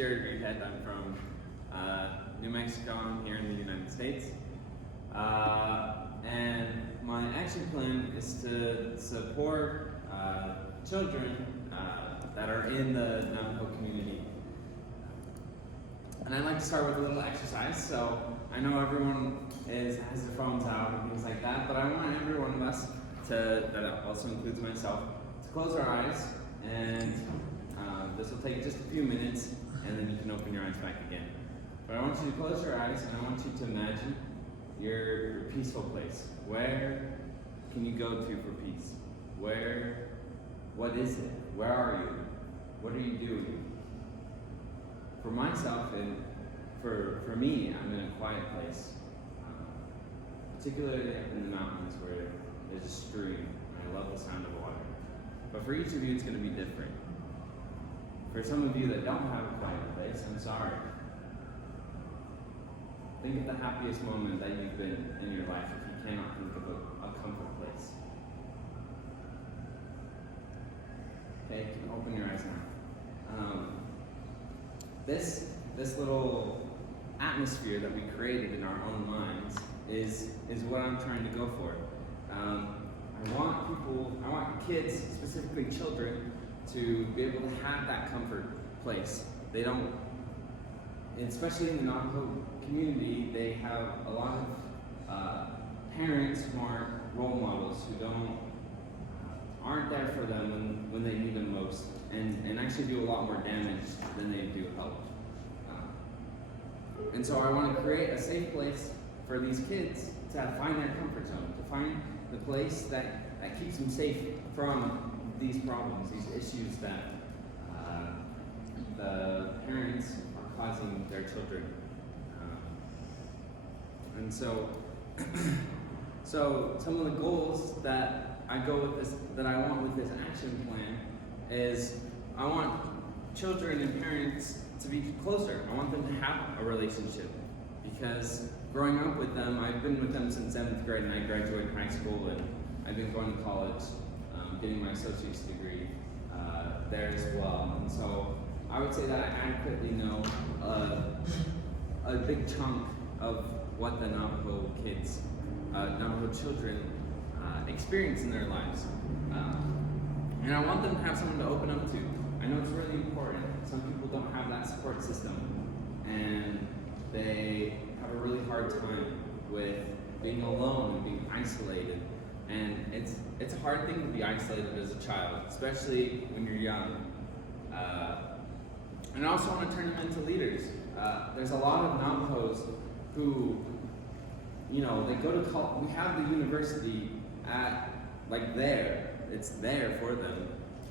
Jarod Reidhead. I'm from New Mexico. I'm here in the United States. And my action plan is to support children that are in the Navajo community. And I'd like to start with a little exercise. So I know everyone has their phones out and things like that, but I want every one of us that also includes myself, to close our eyes, and this will take just a few minutes, and then you can open your eyes back again. But I want you to close your eyes, and I want you to imagine your peaceful place. Where can you go to for peace? What is it? Where are you? What are you doing? For myself, and for me, I'm in a quiet place, particularly up in the mountains where there's a stream. I love the sound of water. But for each of you, it's going to be different. For some of you that don't have a quiet place, I'm sorry. Think of the happiest moment that you've been in your life if you cannot think of a comfort place. Okay, you can open your eyes now. This little atmosphere that we created in our own minds is what I'm trying to go for. I want kids, specifically children, to be able to have that comfort place. They don't, especially in the Navajo community, they have a lot of parents who aren't role models, who aren't there for them when they need them most, and actually do a lot more damage than they do help. And so I want to create a safe place for these kids to find their comfort zone, to find the place that keeps them safe from these problems, these issues that the parents are causing their children. And so some of the goals that I want with this action plan is I want children and parents to be closer. I want them to have a relationship, because growing up with them, I've been with them since 7th grade, and I graduated high school, and I've been going to college, getting my associate's degree there as well. And so I would say that I adequately know a big chunk of what the Navajo kids, Navajo children experience in their lives. And I want them to have someone to open up to. I know it's really important. Some people don't have that support system, and they have a really hard time with being alone and being isolated. And it's a hard thing to be isolated as a child, especially when you're young. And I also want to turn them into leaders. There's a lot of Navajos who, they go to college. We have the university it's there for them,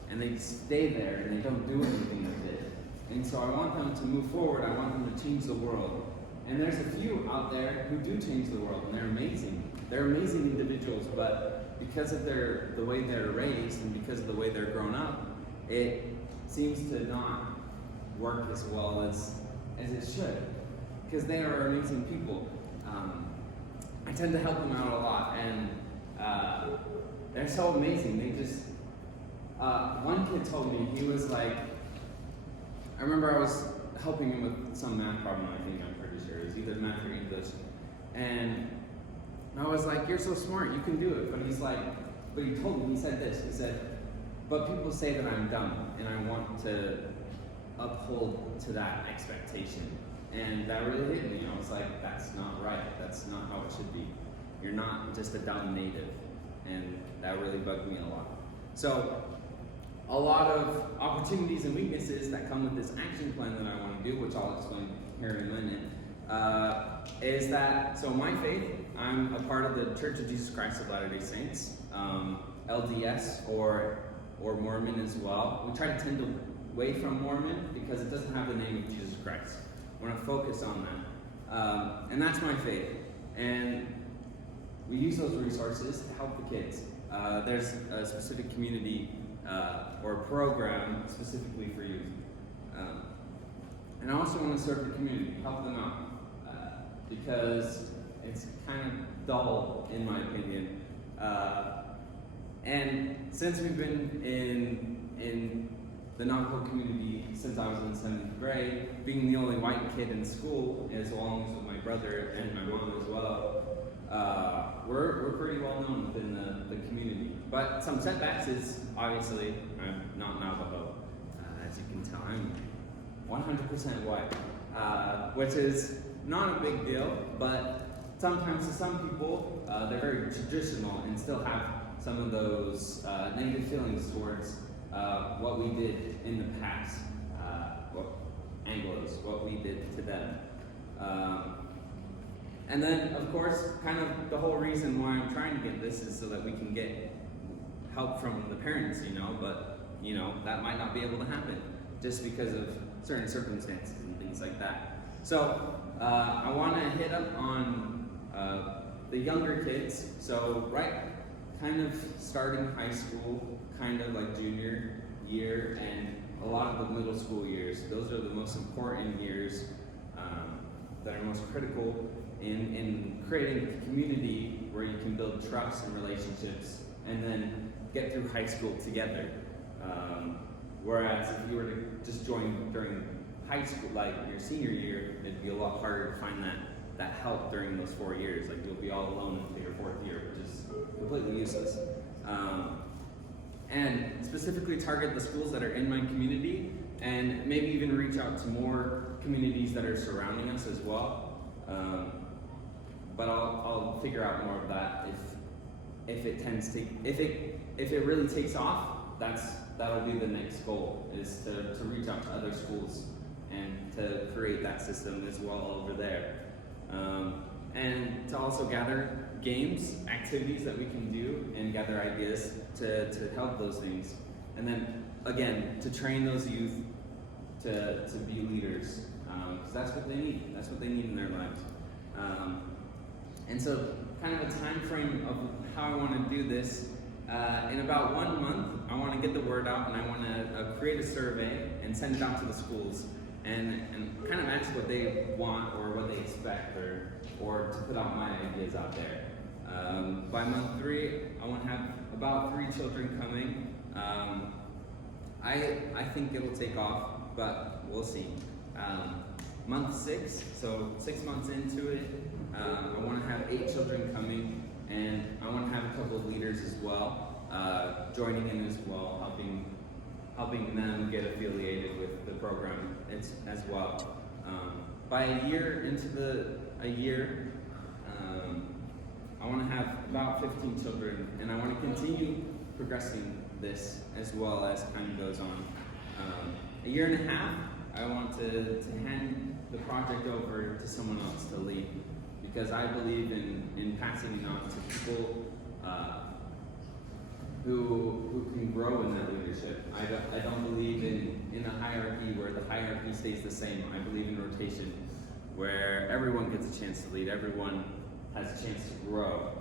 and they stay there and they don't do anything with it. And so I want them to move forward. I want them to change the world. And there's a few out there who do change the world, and they're amazing. They're amazing individuals, but because of the way they're raised and because of the way they're grown up, it seems to not work as well as it should, because they are amazing people. I tend to help them out a lot, and they're so amazing. They just, one kid told me, he was like, I remember I was helping him with some math problem, I'm pretty sure. It was either math or English. And I was like, you're so smart, you can do it. But he told me, he said this, he said, but people say that I'm dumb, and I want to uphold to that expectation. And that really hit me. I was like, that's not right. That's not how it should be. You're not just a dumb native. And that really bugged me a lot. So, a lot of opportunities and weaknesses that come with this action plan that I want to do, which I'll explain here in a minute, is that, so my faith, I'm a part of the Church of Jesus Christ of Latter-day Saints, LDS or Mormon as well. We try to tend away from Mormon because it doesn't have the name of Jesus Christ. I want to focus on that. And that's my faith. And we use those resources to help the kids. There's a specific community or program specifically for youth. And I also want to serve the community, help them out, because it's kind of dull, in my opinion. And since we've been in the Navajo community since I was in 7th grade, being the only white kid in school, as well as with my brother and my mom as well. We're pretty well known within the community. But some setbacks is, obviously, I'm not Navajo. As you can tell, I'm 100% white, which is not a big deal, but sometimes to some people, they're very traditional and still have some of those negative feelings towards what we did in the past, Anglos, what we did to them. And then, of course, kind of the whole reason why I'm trying to get this is so that we can get help from the parents, but, that might not be able to happen just because of certain circumstances and things like that. So, I want to hit up on the younger kids. So, kind of starting high school, kind of like junior year, and a lot of the middle school years. Those are the most important years that are most critical in creating a community where you can build trust and relationships and then get through high school together. Whereas if you were to just join during high school, like your senior year, it'd be a lot harder to find that help during those 4 years. Like you'll be all alone in your 4th year, which is completely useless. And specifically target the schools that are in my community, and maybe even reach out to more communities that are surrounding us as well. But I'll figure out more of that if it really takes off. That'll be the next goal, is to reach out to other schools and to create that system as well over there. And to also gather games, activities that we can do, and gather ideas to help those things. And then, again, to train those youth to be leaders, because that's what they need. That's what they need in their lives. And so, kind of a time frame of how I want to do this. In about 1 month, I want to get the word out, and I want to create a survey and send it out to the schools, and kind of ask what they want or what they expect, or to put out my ideas out there. By month 3, I want to have about 3 children coming. I think it will take off, but we'll see. Month 6, so 6 months into it, I want to have 8 children coming, and I want to have a couple of leaders as well, joining in as well, helping them get affiliated with the program as well. By a year into I want to have about 15 children, and I want to continue progressing this as well as time goes on. A year and a half, I want to hand the project over to someone else to lead, because I believe in passing it on to people who can grow in that leadership. I don't believe in a hierarchy where the hierarchy stays the same. I believe in rotation, where everyone gets a chance to lead, everyone has a chance to grow.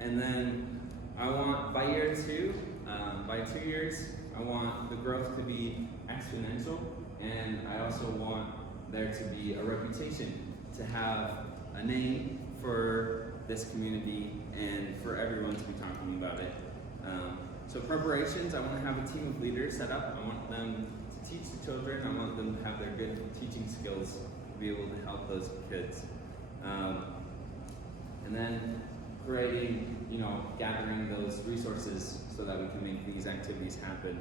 And then I want, by year 2, by 2 years, I want the growth to be exponential, and I also want there to be a reputation, to have a name for this community and for everyone to be talking about it. So preparations, I want to have a team of leaders set up. I want them to teach the children. I want them to have their good teaching skills to be able to help those kids. And then creating, gathering those resources so that we can make these activities happen.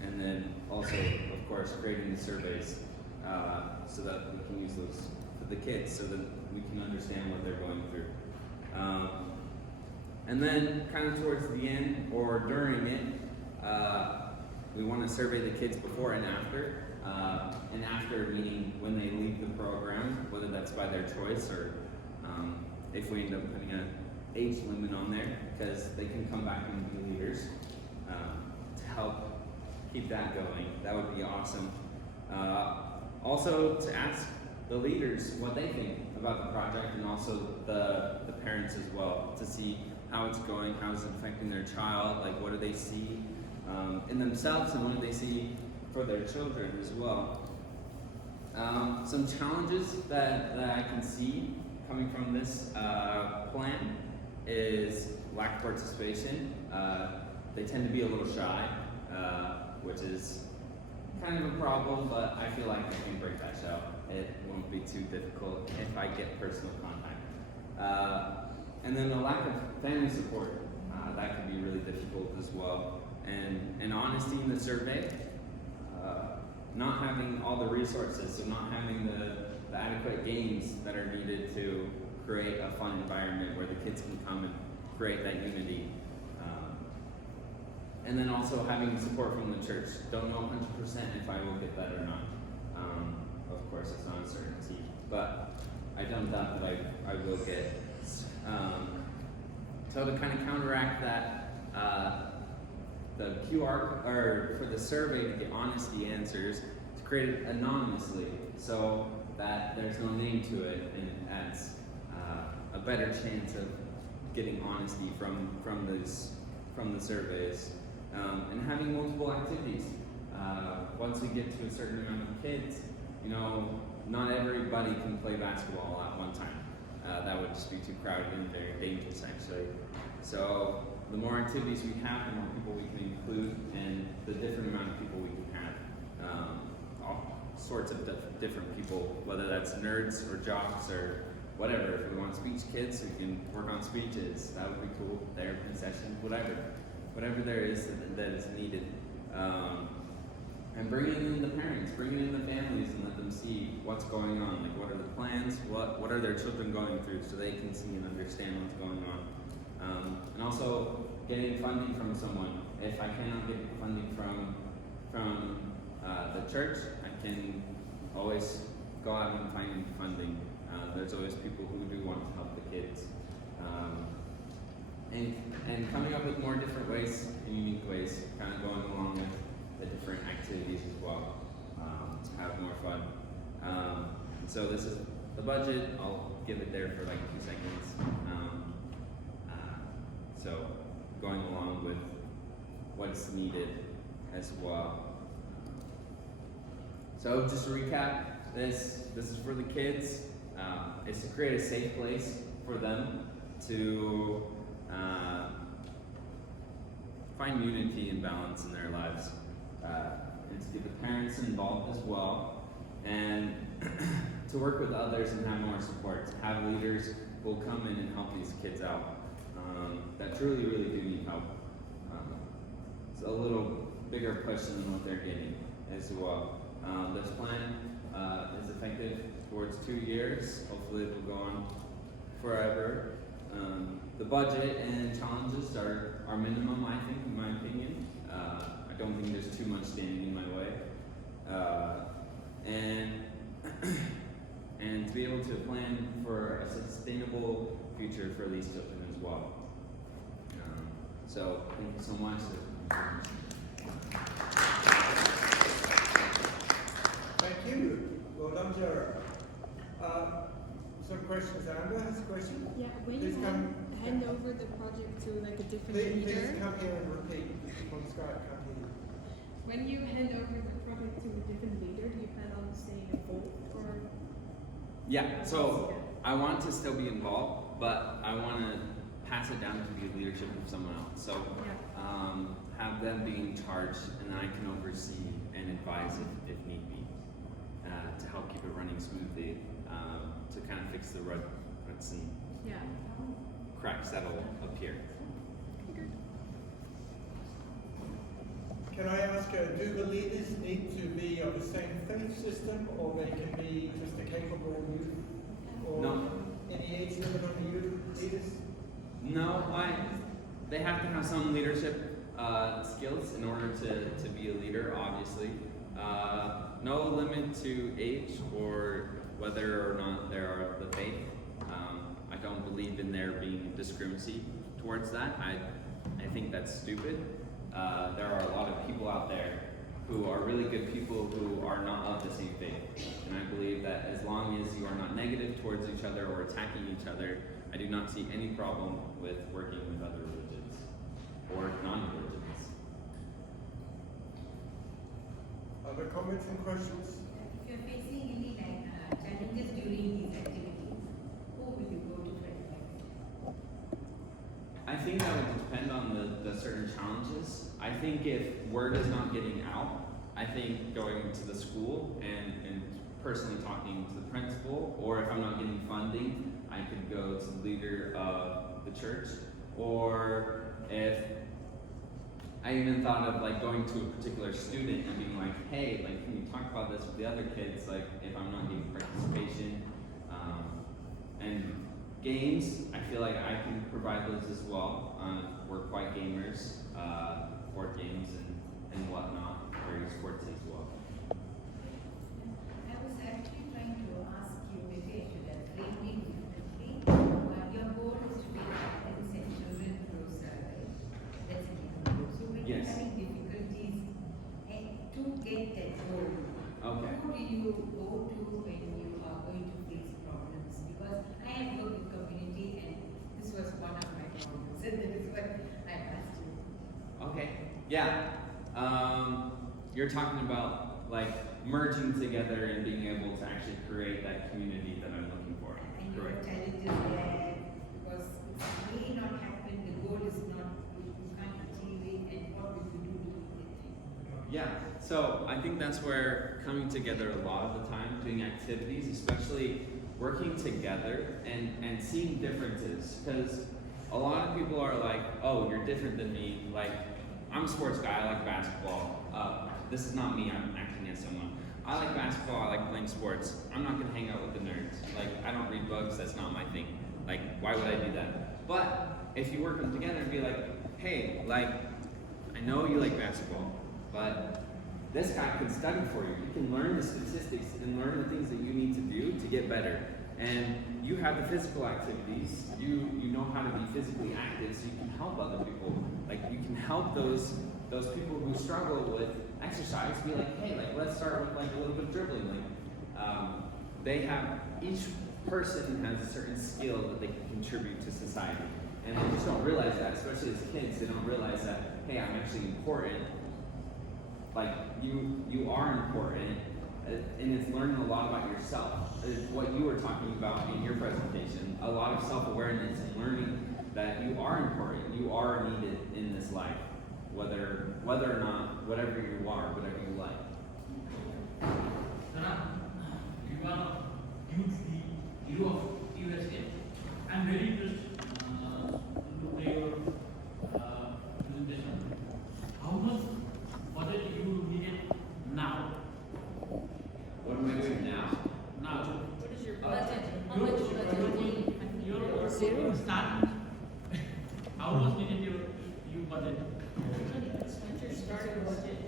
And then also, of course, creating the surveys so that we can use those for the kids, so that we can understand what they're going through. And then kind of towards the end or during it, we want to survey the kids before and after. And after, meaning when they leave the program, whether that's by their choice or if we end up putting an age limit on there, because they can come back and be leaders to help keep that going. That would be awesome. Also to ask the leaders what they think about the project, and also the parents as well, to see how it's going, how it's affecting their child, like what do they see in themselves, and what do they see for their children as well. Some challenges that I can see coming from this plan is lack of participation. They tend to be a little shy. which is kind of a problem, but I feel like I can break that shell. It won't be too difficult if I get personal contact. And then the lack of family support, that could be really difficult as well. And honesty in the survey, not having all the resources, so not having the adequate games that are needed to create a fun environment where the kids can come and create that unity. And then also having support from the church. Don't know 100% if I will get that or not. Of course, it's not a certainty, but I don't doubt that I will get. So to kind of counteract that, the QR, or for the survey to get honesty answers, it's created anonymously so that there's no name to it, and it adds a better chance of getting honesty from the surveys. And having multiple activities. Once we get to a certain amount of kids, not everybody can play basketball at one time. That would just be too crowded and very dangerous, actually. So the more activities we have, the more people we can include, and the different amount of people we can have. All sorts of different people, whether that's nerds or jocks or whatever. If we want speech kids, we can work on speeches. That would be cool. Therapy sessions, whatever there is that is needed. And bringing in the parents, bringing in the families, and let them see what's going on. Like, what are the plans? What are their children going through, so they can see and understand what's going on. And also getting funding from someone. If I cannot get funding from the church, I can always go out and find funding. There's always people who do want to help the kids. And coming up with more different ways and unique ways, kind of going along with the different activities as well, to have more fun. So this is the budget. I'll give it there for like 2 seconds. So going along with what's needed as well. So just to recap, this is for the kids. It's to create a safe place for them to find unity and balance in their lives, and to get the parents involved as well, and to work with others and have more support, to have leaders who will come in and help these kids out that truly, really do need help. It's a little bigger push than what they're getting as well. This plan is effective towards 2 years. Hopefully it will go on forever. The budget and challenges are minimum, I think, in my opinion. I don't think there's too much standing in my way. And to be able to plan for a sustainable future for these children as well. So thank you so much. Thank you. Well done, Jarod. Some questions. Amber has a question. Yeah, when Please you come. hand over the project to like a different Please leader, come here and repeat. On Skype, come here. when you hand over the project to a different leader, do you plan on staying involved or? Yeah, so I want to still be involved, but I want to pass it down to the leadership of someone else. So have them be in charge, and then I can oversee and advise if need be, to help keep it running smoothly, to kind of fix the ruts and cracks that'll appear. Can I ask, do the leaders need to be of the same faith system, or they can be just a capable youth? Or No. any age limit on the youth leaders? No, they have to have some leadership skills in order to be a leader, obviously. No limit to age or whether or not there are the faith. I don't believe in there being discrimination towards that. I think that's stupid. There are a lot of people out there who are really good people who are not of the same faith. And I believe that as long as you are not negative towards each other or attacking each other, I do not see any problem with working with other religions or non-religions. Other comments and questions? If you're facing any challenges during these activities, who will you go to for advice? I think that would depend on the certain challenges challenges. I think if word is not getting out, I think going to the school and personally talking to the principal, or if I'm not getting funding, I could go to the leader of the church, or if I even thought of like going to a particular student and being like, hey, like, can you talk about this with the other kids? Like, if I'm not getting participation, and games, I feel like I can provide those as well. We're quite gamers, board games and whatnot, various sports as well. I was actually trying to ask you, maybe I should have framed it differently. Your goal is to be, as you said, children closer, right? That's a given goal. So when you're Yes. having difficulties to get that goal, Okay. who do you go to when you are going to face problems? Because I have worked with community and this was one of my problems, and that is what I asked you. Okay. Yeah. You're talking about like merging together and being able to actually create that community that I'm looking for. And your Correct. challenges there, because it may not happen, the goal is not, you can't achieve it, and what will you do to get it? Yeah, so I think that's where coming together a lot of the time, doing activities, especially working together and seeing differences. Because a lot of people are like, oh, you're different than me. Like, I'm a sports guy, I like basketball. This is not me, I'm acting as someone. I like basketball, I like playing sports. I'm not gonna hang out with the nerds. Like, I don't read books, that's not my thing. Like, why would I do that? But if you work them together and be like, hey, like, I know you like basketball, but this guy can study for you. You can learn the statistics and learn the things that you need to do to get better. And you have the physical activities. You know how to be physically active, so you can help other people. Like, you can help those people who struggle with exercise. Be like, hey, like, let's start with like a little bit of dribbling. Like, they have, each person has a certain skill that they can contribute to society, and they just don't realize that. Especially as kids, they don't realize that, hey, I'm actually important. Like, you are important, and it's learning a lot about yourself. It's what you were talking about in your presentation, a lot of self-awareness and learning that you are important, you are needed in this life, whether or not, whatever you are, whatever you like. Sana, you are huge hero of USA. I'm very interested to play your presentation. How much budget you needed now? What am I doing now? Now, What is your budget? budget? Your Zero. start. How much needed you budget? What's your starting budget?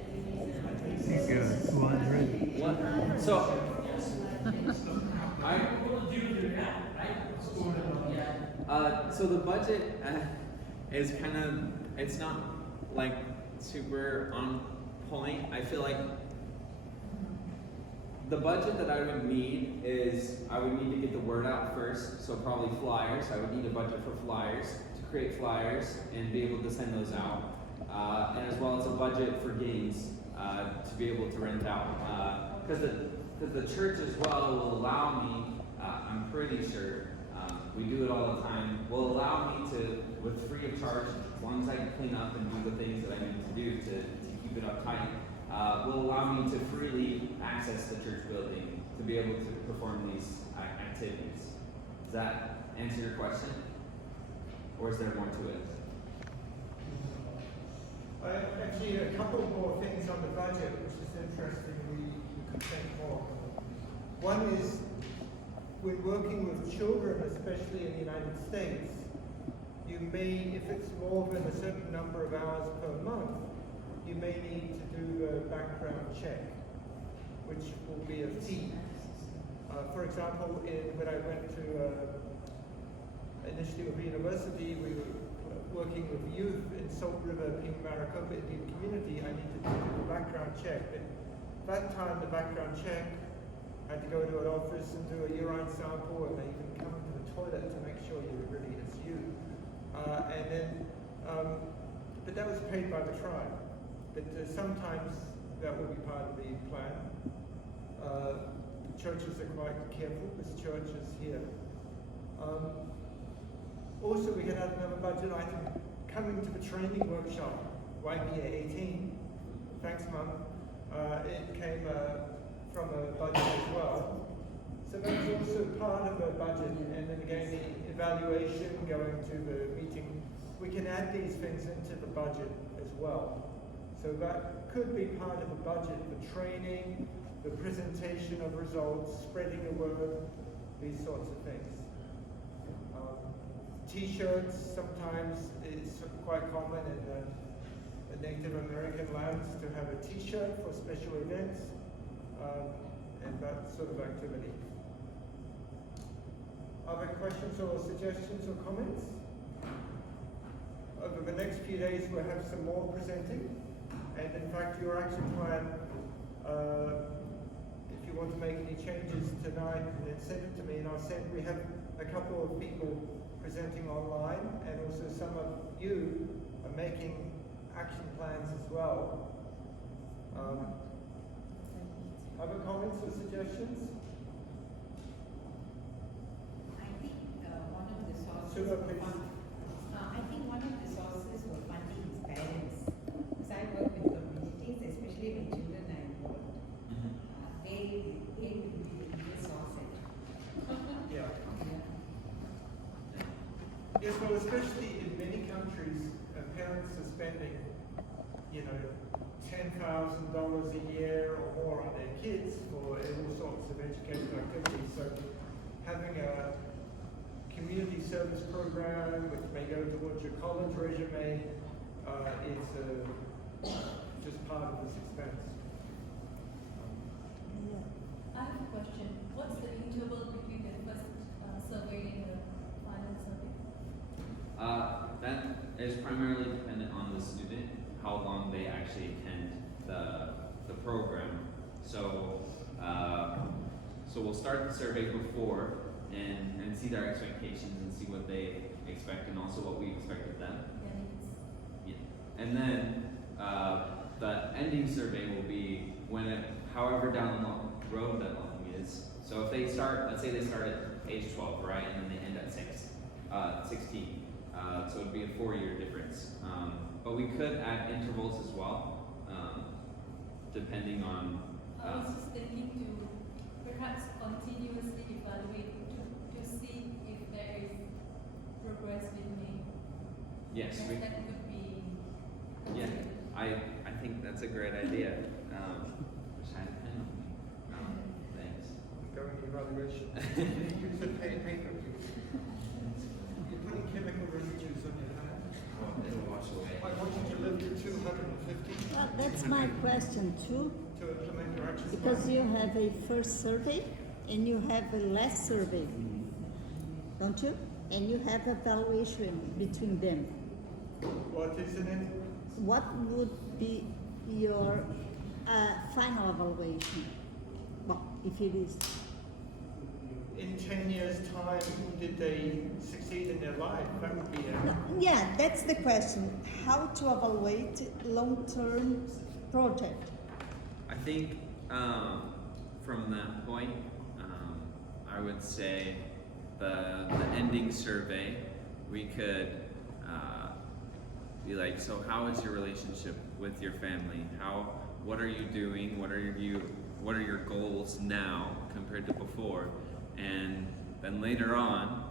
Good. 200. What? So, so the budget is kind of, it's not like super on point. I feel like the budget that I would need is, I would need to get the word out first, so probably flyers. I would need a budget for flyers, to create flyers and be able to send those out. And as well as a budget for games, to be able to rent out. Because the church as well will allow me, I'm pretty sure, we do it all the time, will allow me to, with free of charge, as long as I can clean up and do the things that I need to do to keep it uptight, will allow me to freely access the church building to be able to perform these activities. Does that answer your question? Or is there more to it? Actually, a couple more things on the budget, which is interesting, we could think more. One is, when working with children, especially in the United States, you may, if it's more than a certain number of hours per month, you may need to do a background check, which will be a fee. For example, when I went to initially with the university, we were working with youth in Salt River, Ping Maricopa Indian community. I needed to do a background check. At that time, the background check, I had to go to an office and do a urine sample, and they even come into the toilet to make sure you really is you. But that was paid by the tribe. But sometimes that will be part of the plan. Churches are quite careful. This church is here. Also, we had another budget item coming to the training workshop. YPA 18. Thanks, Mum. It came from a budget as well. So that's also part of a budget, and then again the evaluation, going to the meeting, we can add these things into the budget as well. So that could be part of the budget, the training, the presentation of results, spreading the word, these sorts of things. T-shirts sometimes is quite common in the Native American lands to have a T-shirt for special events, and that sort of activity. Other questions or suggestions or comments? Over the next few days we'll have some more presenting, and in fact your action plan, if you want to make any changes tonight, then send it to me and we have a couple of people presenting online, and also some of you are making action plans as well. Other comments or suggestions? I think one of the sources Sugar, for please. I think one of the sources for funding is parents. Because I work with communities, especially when children are involved. They will be the biggest source. Yeah. Yeah. Yes, well, especially in many countries, parents are spending, $10,000 a year or more on their kids for all sorts of educational activities. So having a community service program which may go towards your college resume is just part of this expense. I have a question. What's the interval between the first survey and the final survey? That is primarily dependent on the student, how long they actually attend the program. So we'll start the survey before and see their expectations and see what they expect and also what we expect of them. Yeah. And then the ending survey will be however down the road that long is. So if they start, let's say they start at age 12, right, and then they end at 16. So it'd be a 4-year difference. But we could add intervals as well, depending on. I was just thinking to perhaps continuously evaluate to see if there is progress being made. Yes, Yes, that could be. yeah, I think that's a great idea. Wish I had a pen on me. Thanks. Going to evaluation. Use a paper, please. You're putting chemical residues on your hand. It'll wash away. I want you to live to 250 Well, that's my question too, to implement your action because plan. you have a first survey and you have a last survey, don't you? And you have evaluation between them. What isn't it? What would be your final evaluation? Well, if it is. In 10 years' time, did they succeed in their life? That would be No, it. yeah, that's the question. How to evaluate long-term project? I think from that point, I would say the ending survey, we could be like, so how is your relationship with your family? What are you doing? What are your goals now compared to before? And then later on,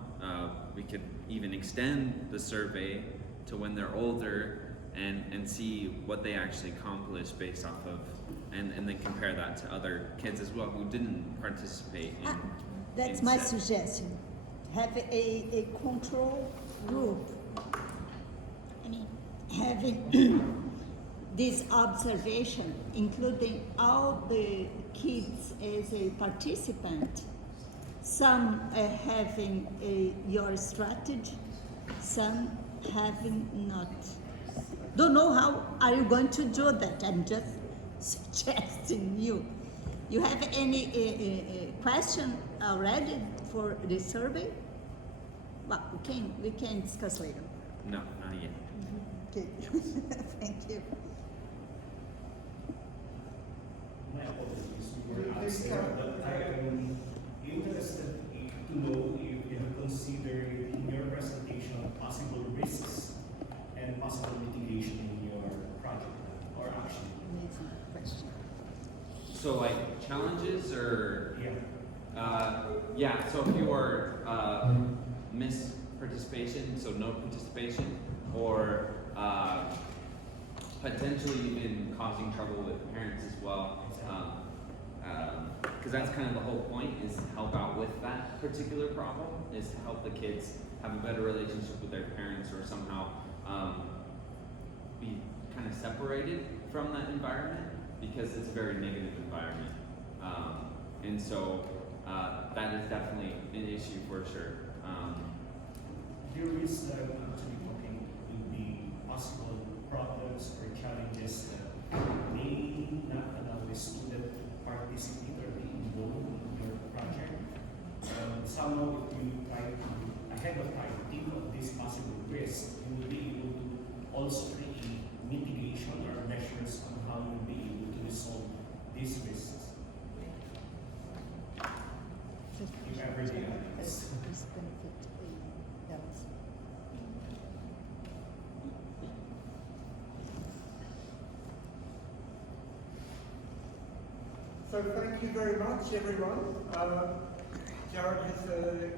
we could even extend the survey to when they're older and see what they actually accomplished based off of, and then compare that to other kids as well who didn't participate in. That's in my set. suggestion. Have a control group. I mean, having this observation, including all the kids as a participant, some having your strategy, some having not. Don't know how are you going to do that. I'm just suggesting you. You have any question already for the survey? Well, we can discuss later. No, not yet. Okay. Thank you. My apologies, we were outside, but I am interested to know if you have considered in your presentation possible risks and possible mitigation in your So like challenges or Yeah. yeah. So if you are miss participation, so no participation, or potentially even causing trouble with parents as well. Because that's kind of the whole point, is to help out with that particular problem, is to help the kids have a better relationship with their parents, or somehow be kind of separated from that environment, because it's a very negative environment. And so that is definitely an issue for sure. There is actually talking with the possible problems or challenges that may not allow the student to participate or be involved in your project. Somehow, if you try to ahead of time think of this possible risk, you will be able to also create mitigation or measures on how you'll be able to resolve these risks. If ever they arise. This benefit else. So thank you very much, everyone. Jarod has a